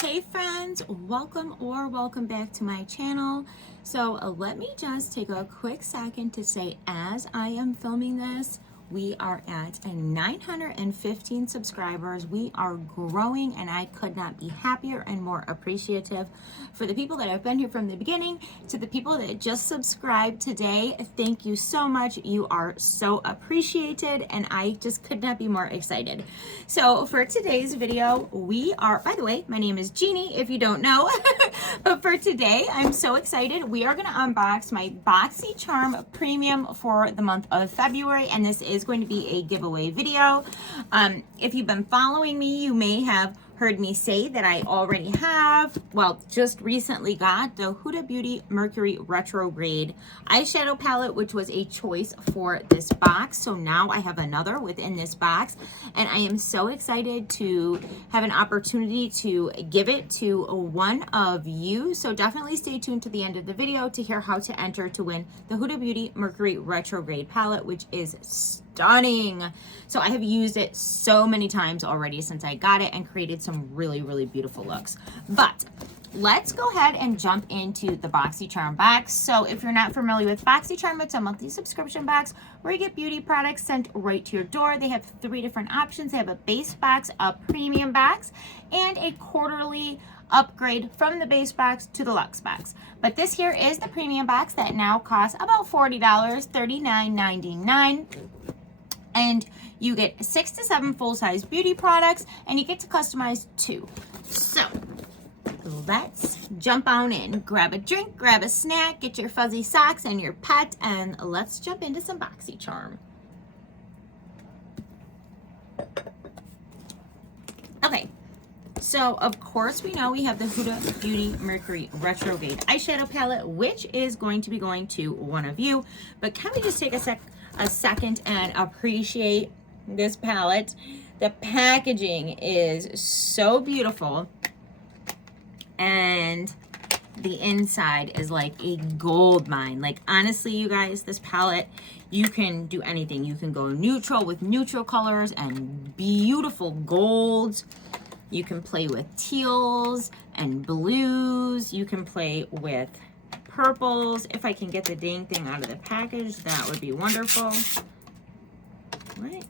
Hey friends, welcome back to my channel. So let me just take a quick second to say, as I am filming this, we are at 915 subscribers. We are growing, and I could not be happier and more appreciative for the people that have been here from the beginning to the people that just subscribed today. Thank you so much. You are so appreciated, and I just could not be more excited. So for today's video, we are, by the way, my name is Jeannie, if you don't know, but for today, I'm so excited. We are going to unbox my BoxyCharm Premium for the month of February, and this is going to be a giveaway video. If you've been following me, you may have heard me say that I already have, well, just recently got the Huda Beauty Mercury Retrograde eyeshadow palette, which was a choice for this box. So now I have another within this box, and I am so excited to have an opportunity to give it to one of you. So definitely stay tuned to the end of the video to hear how to enter to win the Huda Beauty Mercury Retrograde palette, which is stunning. So I have used it so many times already since I got it and created some really, really beautiful looks. But let's go ahead and jump into the BoxyCharm box. So if you're not familiar with BoxyCharm, it's a monthly subscription box where you get beauty products sent right to your door. They have 3 different options. They have a base box, a premium box, and a quarterly upgrade from the base box to the luxe box. But this here is the premium box that now costs about $40, $39.99. And you get 6 to 7 full-size beauty products, and you get to customize 2. So let's jump on in. Grab a drink, grab a snack, get your fuzzy socks and your pet, and let's jump into some BoxyCharm. Okay, so of course we know we have the Huda Beauty Mercury Retrograde eyeshadow palette, which is going to be going to one of you. But can we just take a second and appreciate this palette? The packaging is so beautiful, and the inside is like a gold mine. Like, honestly, you guys, this palette, you can do anything. You can go neutral with neutral colors and beautiful golds. You can play with teals and blues. You can play with purples. If I can get the dang thing out of the package, that would be wonderful. What?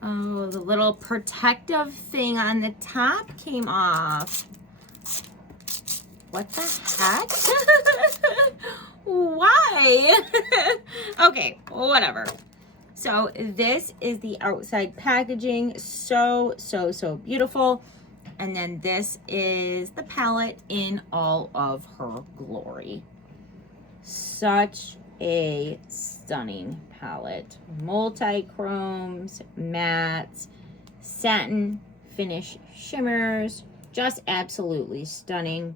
Oh, the little protective thing on the top came off. What the heck? Why? Okay, whatever. So this is the outside packaging. So beautiful. And then this is the palette in all of her glory. Such a stunning palette. Multi-chromes, mattes, satin, finish shimmers. Just absolutely stunning.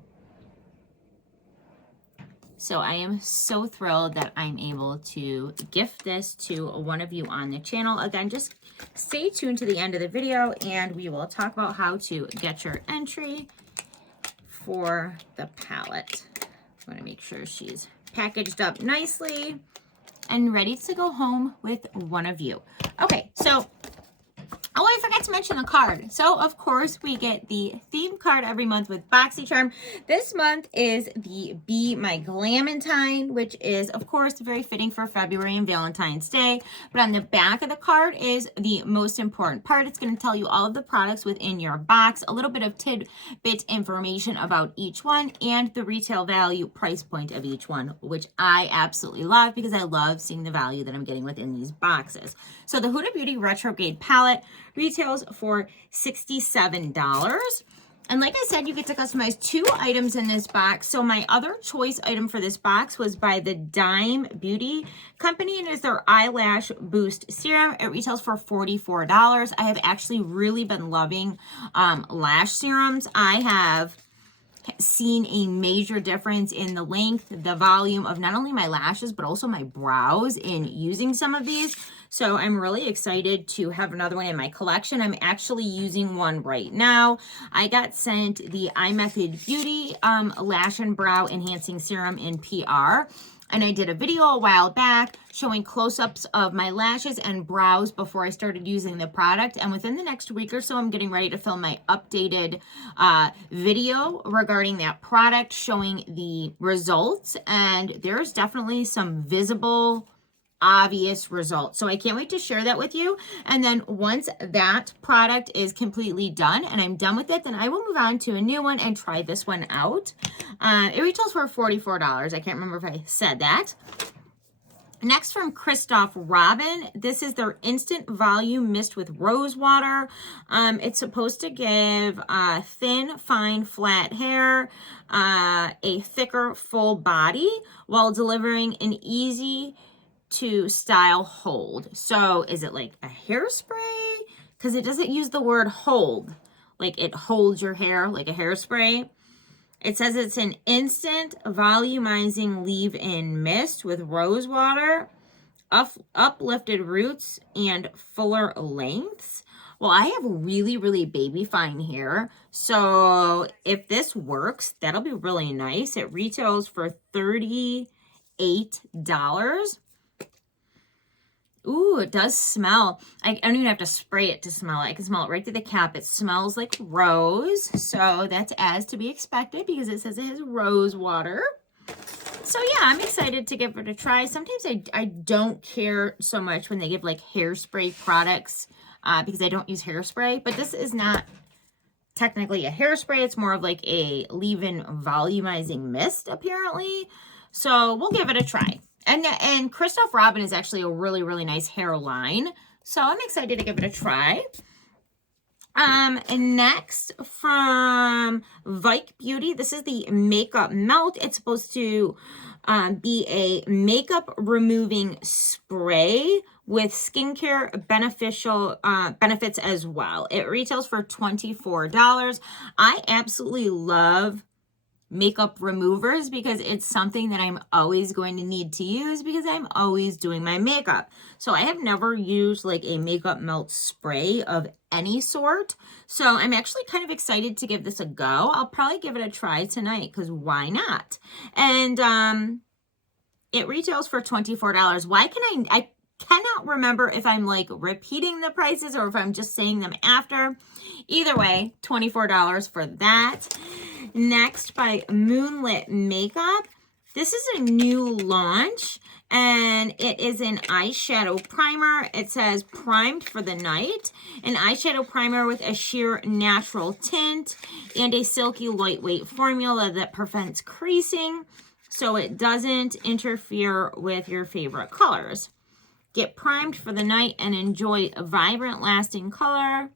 So I am so thrilled that I'm able to gift this to one of you on the channel. Again, just stay tuned to the end of the video, and we will talk about how to get your entry for the palette. I want to make sure she's packaged up nicely and ready to go home with one of you. Okay, so, oh, I forgot to mention the card. So, of course, we get the theme card every month with BoxyCharm. This month is the Be My Glamentine, which is, of course, very fitting for February and Valentine's Day. But on the back of the card is the most important part. It's going to tell you all of the products within your box, a little bit of tidbit information about each one, and the retail value price point of each one, which I absolutely love because I love seeing the value that I'm getting within these boxes. So the Huda Beauty Retrograde palette retails for $67. And like I said, you get to customize 2 items in this box. So my other choice item for this box was by the Dime Beauty Company, and it is their Eyelash Boost Serum. It retails for $44. I have actually really been loving lash serums. I have seen a major difference in the length, the volume of not only my lashes, but also my brows in using some of these. So I'm really excited to have another one in my collection. I'm actually using one right now. I got sent the iMethod Beauty Lash and Brow Enhancing Serum in PR. And I did a video a while back showing close-ups of my lashes and brows before I started using the product. And within the next week or so, I'm getting ready to film my updated video regarding that product, showing the results. And there's definitely some visible, obvious results. So I can't wait to share that with you. And then once that product is completely done and I'm done with it, then I will move on to a new one and try this one out. It retails for $44. I can't remember if I said that. Next, from Christoph Robin, this is their Instant Volume Mist with Rose Water. It's supposed to give thin, fine, flat hair, a thicker, full body, while delivering an easy to style hold. So is it like a hairspray? Because it doesn't use the word hold, like it holds your hair like a hairspray. It says it's an instant volumizing leave-in mist with rose water, uplifted roots, and fuller lengths. Well, I have really, really baby fine hair. So if this works, that'll be really nice. It retails for $38. Ooh, it does smell. I don't even have to spray it to smell it. I can smell it right through the cap. It smells like rose. So that's as to be expected because it says it has rose water. So yeah, I'm excited to give it a try. Sometimes I don't care so much when they give like hairspray products because I don't use hairspray. But this is not technically a hairspray. It's more of like a leave-in volumizing mist apparently. So we'll give it a try. And Christoph Robin is actually a really, really nice hairline. So I'm excited to give it a try. And next from Vike Beauty, this is the Makeup Melt. It's supposed to be a makeup removing spray with skincare benefits as well. It retails for $24. I absolutely love makeup removers because it's something that I'm always going to need to use because I'm always doing my makeup. So I have never used like a makeup melt spray of any sort. So I'm actually kind of excited to give this a go. I'll probably give it a try tonight because why not? And it retails for $24. Why can I cannot remember if I'm like repeating the prices or if I'm just saying them after. Either way, $24 for that. Next, by Moonlit Makeup. This is a new launch and it is an eyeshadow primer. It says primed for the night. An eyeshadow primer with a sheer natural tint and a silky lightweight formula that prevents creasing so it doesn't interfere with your favorite colors. Get primed for the night and enjoy a vibrant, lasting color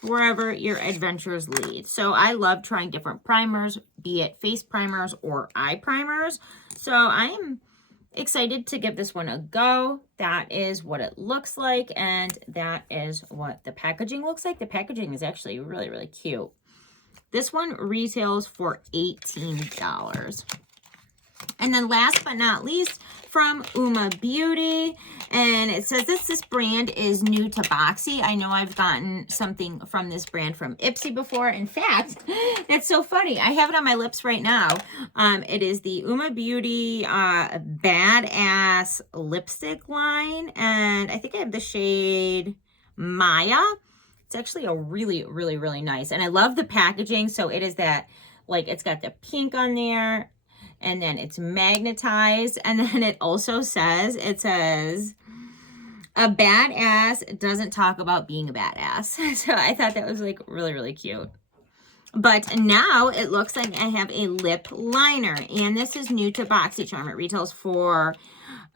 wherever your adventures lead. So I love trying different primers, be it face primers or eye primers. So I'm excited to give this one a go. That is what it looks like, and that is what the packaging looks like. The packaging is actually really, really cute. This one retails for $18. And then last but not least, from Uma Beauty, and it says this brand is new to Boxy. I know I've gotten something from this brand from Ipsy before. In fact, that's so funny. I have it on my lips right now. It is the Uma Beauty Badass lipstick line, and I think I have the shade Maya. It's actually a really, really, really nice, and I love the packaging. So it is that, like, it's got the pink on there, and then it's magnetized, and then it also says, a badass doesn't talk about being a badass. So I thought that was like really, really cute. But now it looks like I have a lip liner, and this is new to BoxyCharm. It retails for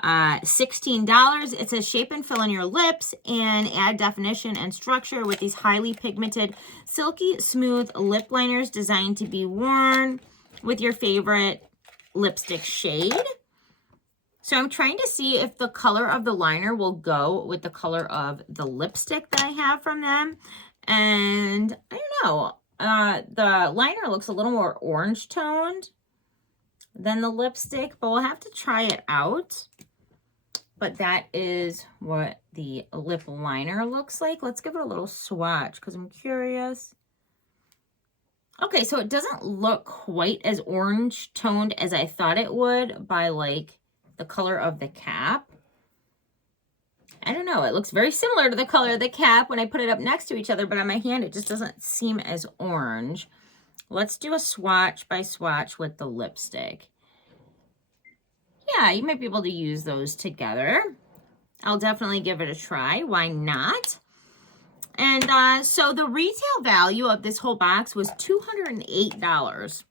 $16. It's a shape and fill in your lips and add definition and structure with these highly pigmented, silky smooth lip liners designed to be worn with your favorite lipstick shade. So I'm trying to see if the color of the liner will go with the color of the lipstick that I have from them. And I don't know. The liner looks a little more orange toned than the lipstick, but we'll have to try it out. But that is what the lip liner looks like. Let's give it a little swatch because I'm curious. Okay, so it doesn't look quite as orange toned as I thought it would by like the color of the cap. I don't know, it looks very similar to the color of the cap when I put it up next to each other, but on my hand it just doesn't seem as orange. Let's do a swatch by swatch with the lipstick. Yeah, you might be able to use those together. I'll definitely give it a try. Why not? And so the retail value of this whole box was $208.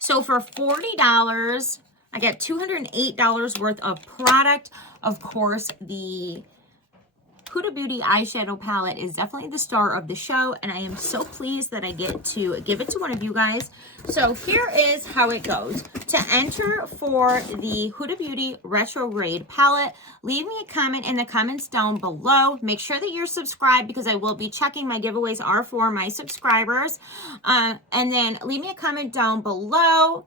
So for $40, I get $208 worth of product. Of course, the Huda Beauty eyeshadow palette is definitely the star of the show, and I am so pleased that I get to give it to one of you guys. So here is how it goes. To enter for the Huda Beauty Retrograde palette, leave me a comment in the comments down below. Make sure that you're subscribed because I will be checking. My giveaways are for my subscribers. And then leave me a comment down below.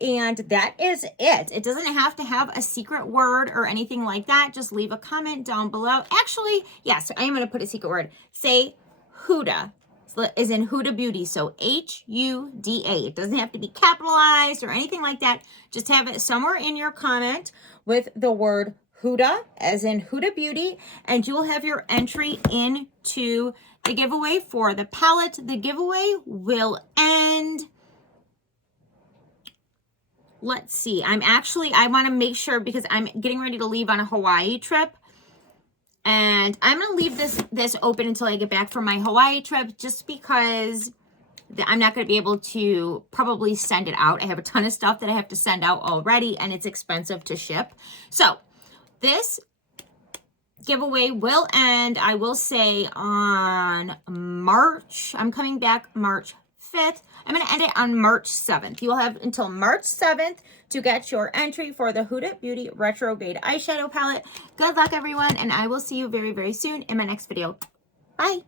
And that is it. It doesn't have to have a secret word or anything like that. Just leave a comment down below. Actually, yes, I am going to put a secret word. Say Huda, as in Huda Beauty. So H-U-D-A. It doesn't have to be capitalized or anything like that. Just have it somewhere in your comment with the word Huda, as in Huda Beauty. And you will have your entry into the giveaway for the palette. The giveaway will end... Let's see. I want to make sure because I'm getting ready to leave on a Hawaii trip. And I'm going to leave this open until I get back from my Hawaii trip just because I'm not going to be able to probably send it out. I have a ton of stuff that I have to send out already and it's expensive to ship. So this giveaway will end, I will say, on March. I'm coming back March 5th. I'm going to end it on March 7th. You will have until March 7th to get your entry for the Huda Beauty Retrograde eyeshadow palette. Good luck, everyone, and I will see you very, very soon in my next video. Bye.